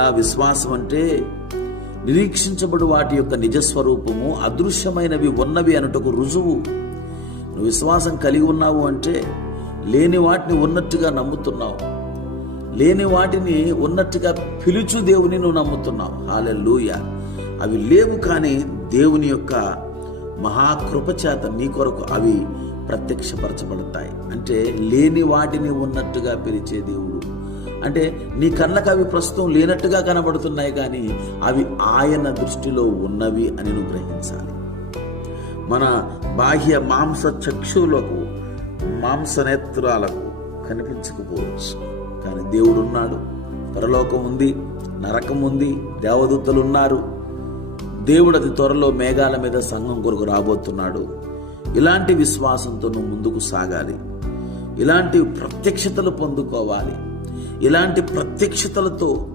ఆ విశ్వాసం అంటే నిరీక్షించబడు వాటి యొక్క నిజస్వరూపము అదృశ్యమైనవి ఉన్నవి అనుటకు రుజువు. నువ్వు విశ్వాసం కలిగి ఉన్నావు అంటే లేని వాటిని ఉన్నట్టుగా నమ్ముతున్నావు. లేని వాటిని ఉన్నట్టుగా పిలుచు దేవుని నువ్వు నమ్ముతున్నావు. హాలెల్లూయ. అవి లేవు కానీ దేవుని యొక్క మహాకృపచేత నీ కొరకు అవి ప్రత్యక్షపరచబడతాయి. అంటే లేని వాటిని ఉన్నట్టుగా పిలిచే దేవుడు అంటే నీ కళ్ళకు అవి ప్రస్తుతం లేనట్టుగా కనబడుతున్నాయి కానీ అవి ఆయన దృష్టిలో ఉన్నవి అని నువ్వు గ్రహించాలి. మన బాహ్య మాంస చక్షువులకు మాంసనేత్రాలకు కనిపించకపోవచ్చు. కానీ దేవుడు ఉన్నాడు పరలోకం ఉంది నరకం ఉంది దేవదూతలు ఉన్నారు దేవుడు అతి త్వరలో మేఘాల మీద సంఘం కొరకు రాబోతున్నాడు. ఇలాంటి విశ్వాసంతో నువ్వు ముందుకు సాగాలి. ఇలాంటి ప్రత్యక్షతలు పొందుకోవాలి. ఇలాంటి ప్రత్యక్షతలతో